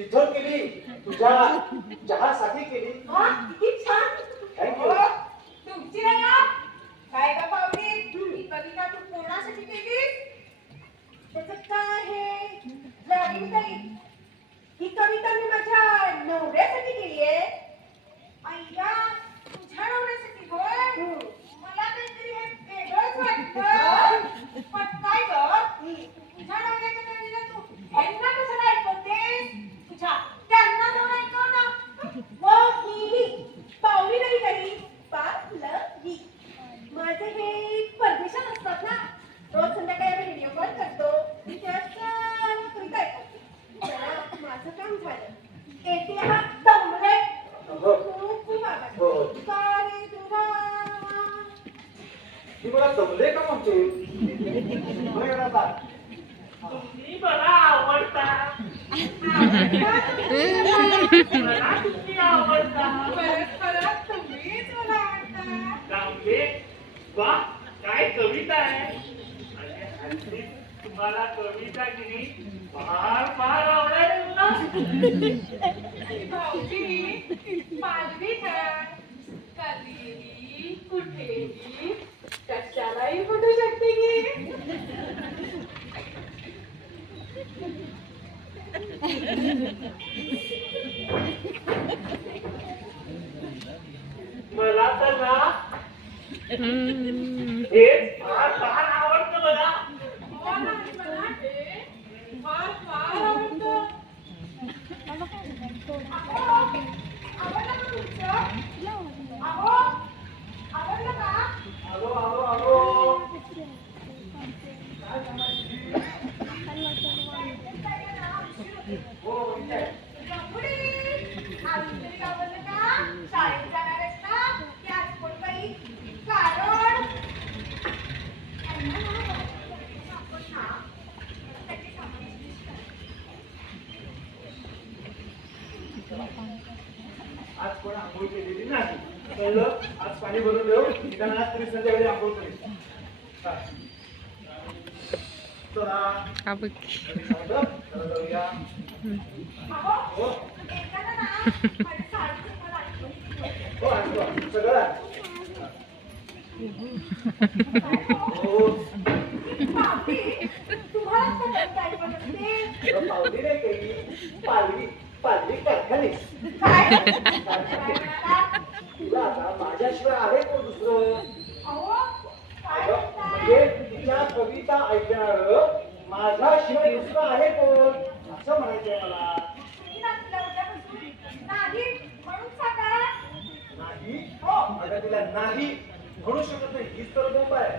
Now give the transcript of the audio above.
तिथं केली तुझ्या चहासाठी केली. किती छान. थँक्यू. तुमची ना काय का पाहुणे ही कविता तू कोणासाठी केली? त्याचं काय आहे जाणीव ताई? ही कविता मी माझ्या नवऱ्यासाठी केली आहे. आईला तुझ्या नवऱ्यासाठी होय? मला काहीतरी हे वेगळंच वाटतं. पण काय ग तुझ्या नवऱ्याच्या कविता तू ह्यांना कशाला ऐकवतेस? तुझ्या त्यांना जाऊन ऐकव ना. मग ही पाहुणी नाही तरी पालवी. माझे हे परदेशात असतात ना, रोज संध्याकाळी आम्ही व्हिडिओ कॉल करतो. त्याचा कविता ऐकते. जरा माझं काम झालं. येते हा दमले. खूप खूप आभार. का रे तुला? ती मला जमले का म्हणते? बरं आता. तुम्ही मला आवडता. मला तुम्ही आवडता. खरंच तुम्हीच मला आवडता. जाऊदे. वा काय कविता आहे. आणि हल्ली तुम्हाला कविता किनी फार फार आवडेल ना. भाऊजी पालवीच आहे. कधीही कुठेही कशालाही फुटू शकते की. मला तर ना हे फार फार आवडतं मला. मला हे फार फार आवडतं. आवडलं का तुमचं? अहो आवडलं का? आलो आलो आलो. हो ठीक आहे. आवडलं का? शाळेत जाणार आहेस ना? की आज कोण बाई? कारण आज कोण आंघोळ केलेली नाही. कळलं? आज पाणी भरून देऊ. निदान आज तरी संध्याकाळी आंघोळ करेल. हा. चला. जरा जाऊया. अहो हो एकाला ना माझी साडी मला आठवली. हो आणतो. सगळं आहे. हो. पावली, तुम्हाला तर काय पण असते. पावली नाही काही. पालवी. पालवी कारखाने. काय? तुला आता माझ्याशिवाय आहे कोण दुसरं? अहो काय म्हणजे तिच्या कविता ऐकणार माझ्याशिवाय दुसरं आहे कोण असं म्हणायचंय मला. तुम्ही ना तुला उद्यापासून नाही म्हणून सांगा. नाही. हो अगं तिला नाही म्हणू शकत नाही हीच तर बोंब आहे.